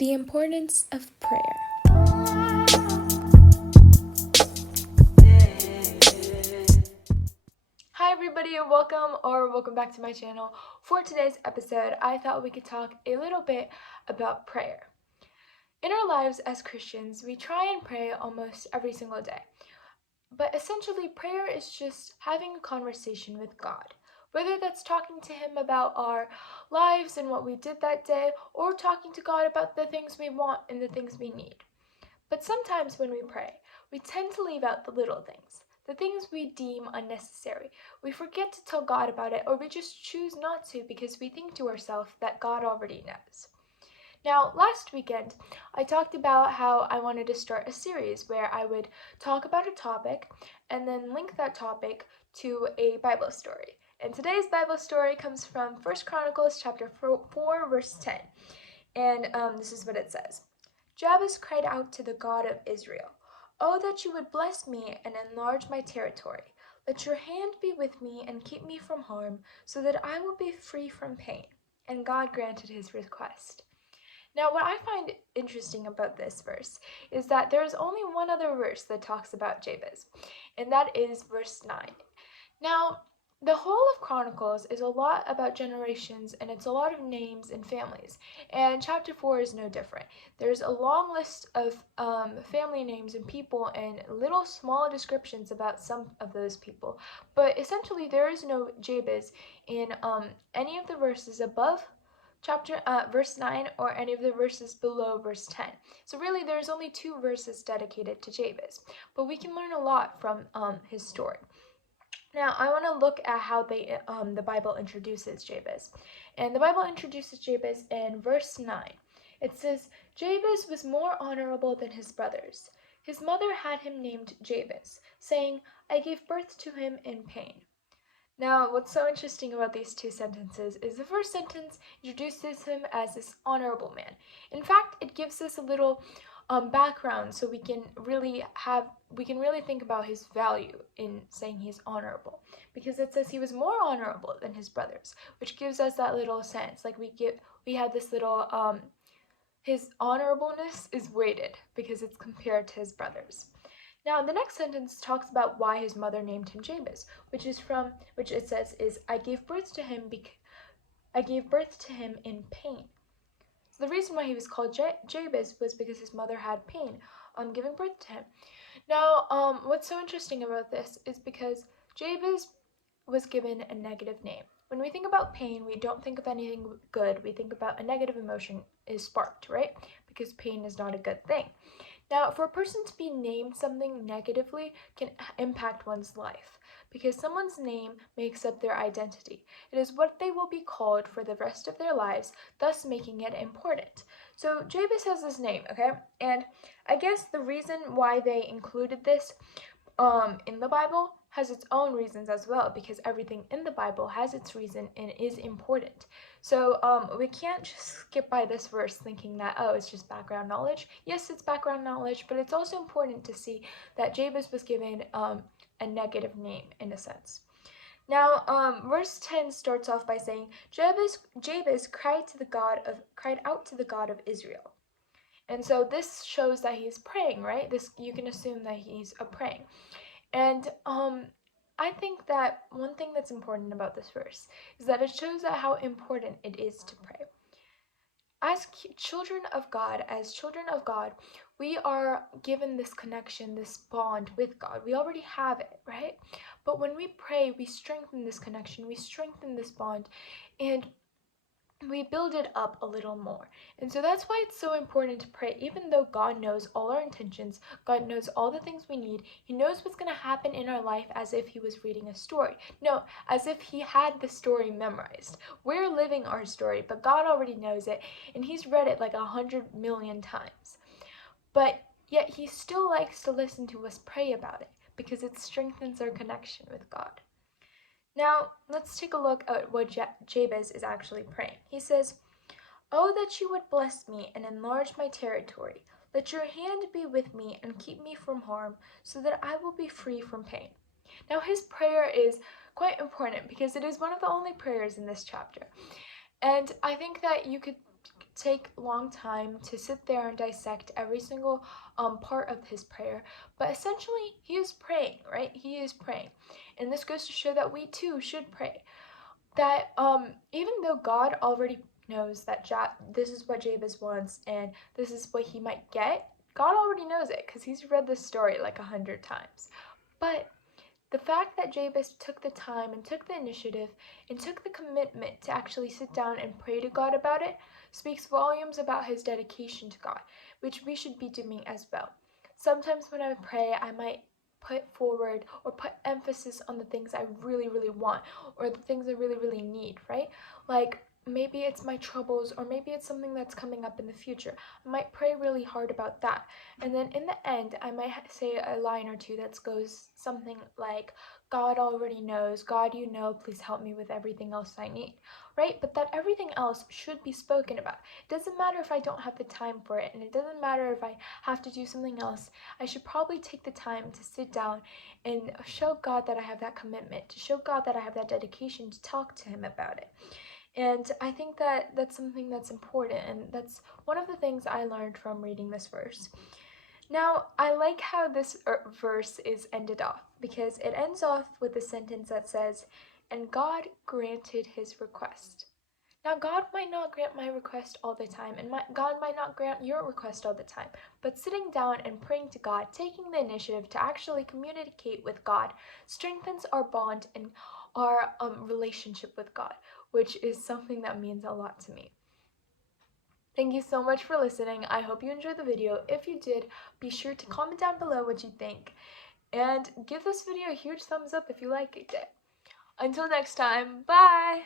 The importance of prayer. Hi everybody, welcome back to my channel. For today's episode, I thought we could talk a little bit about prayer. In our lives as Christians, we try and pray almost every single day. But essentially, prayer is just having a conversation with God. Whether that's talking to Him about our lives and what we did that day, or talking to God about the things we want and the things we need. But sometimes when we pray, we tend to leave out the little things, the things we deem unnecessary. We forget to tell God about it, or we just choose not to because we think to ourselves that God already knows. Now, last weekend, I talked about how I wanted to start a series where I would talk about a topic and then link that topic to a Bible story. And today's Bible story comes from 1 Chronicles chapter 4, verse 10. And this is what it says. Jabez cried out to the God of Israel, "Oh, that you would bless me and enlarge my territory. Let your hand be with me and keep me from harm, so that I will be free from pain." And God granted his request. Now, what I find interesting about this verse is that there is only one other verse that talks about Jabez, and that is verse 9. Now, the whole of Chronicles is a lot about generations, and it's a lot of names and families, and chapter 4 is no different. There's a long list of family names and people and little small descriptions about some of those people, but essentially there is no Jabez in any of the verses above verse 9 or any of the verses below verse 10. So really there's only 2 verses dedicated to Jabez, but we can learn a lot from his story. Now I want to look at how the Bible introduces Jabez. And the Bible introduces Jabez in verse 9. It says, "Jabez was more honorable than his brothers. His mother had him named Jabez, saying, 'I gave birth to him in pain.'" Now, what's so interesting about these 2 sentences is the first sentence introduces him as this honorable man. In fact, it gives us a little background so we can really think about his value in saying he's honorable, because it says he was more honorable than his brothers, which gives us that little sense like we had this little his honorableness is weighted because it's compared to his brothers. Now, the next sentence talks about why his mother named him Jabez, which it says is, I gave birth to him in pain." So the reason why he was called Jabez was because his mother had pain giving birth to him. Now, what's so interesting about this is because Jabez was given a negative name. When we think about pain, we don't think of anything good. We think about a negative emotion is sparked, right? Because pain is not a good thing. Now, for a person to be named something negatively can impact one's life, because someone's name makes up their identity. It is what they will be called for the rest of their lives, thus making it important. So Jabez has this name, okay? And I guess the reason why they included this in the Bible has its own reasons as well, because everything in the Bible has its reason and is important. So we can't just skip by this verse thinking that, oh, it's just background knowledge. Yes, it's background knowledge, but it's also important to see that Jabez was given a negative name in a sense. Now, verse 10 starts off by saying, Jabez cried out to the God of Israel. And so this shows that he's praying, right? You can assume that he's praying. And I think that one thing that's important about this verse is that it shows that how important it is to pray. As children of God, we are given this connection, this bond with God. We already have it, right? But when we pray, we strengthen this connection, we strengthen this bond, and we build it up a little more. And so that's why it's so important to pray. Even though God knows all our intentions, God knows all the things we need, He knows what's going to happen in our life as if He was reading a story. No, as if He had the story memorized. We're living our story, but God already knows it, and He's read it like 100 million times. But yet He still likes to listen to us pray about it, because it strengthens our connection with God. Now, let's take a look at what Jabez is actually praying. He says, "Oh, that you would bless me and enlarge my territory. Let your hand be with me and keep me from harm, so that I will be free from pain." Now, his prayer is quite important because it is one of the only prayers in this chapter. And I think that you could take a long time to sit there and dissect every single part of his prayer, but essentially he is praying, right? He is praying. And this goes to show that we too should pray. That even though God already knows that this is what Jabez wants and this is what he might get, God already knows it because he's read this story like 100 times. But the fact that Jabez took the time and took the initiative and took the commitment to actually sit down and pray to God about it speaks volumes about his dedication to God, which we should be doing as well. Sometimes when I pray, I might put forward or put emphasis on the things I really, really want or the things I really, really need, right? Like maybe it's my troubles or maybe it's something that's coming up in the future. I might pray really hard about that. And then in the end, I might say a line or two that goes something like, God already knows, God, you know, please help me with everything else I need, right? But that everything else should be spoken about. It doesn't matter if I don't have the time for it, and it doesn't matter if I have to do something else. I should probably take the time to sit down and show God that I have that commitment, to show God that I have that dedication to talk to him about it. And I think that that's something that's important, and that's one of the things I learned from reading this verse. Now, I like how this verse is ended off, because it ends off with a sentence that says, and God granted his request. Now, God might not grant my request all the time, and God might not grant your request all the time, but sitting down and praying to God, taking the initiative to actually communicate with God, strengthens our bond and our relationship with God, which is something that means a lot to me. Thank you so much for listening. I hope you enjoyed the video. If you did, be sure to comment down below what you think, and give this video a huge thumbs up if you liked it. Until next time, bye!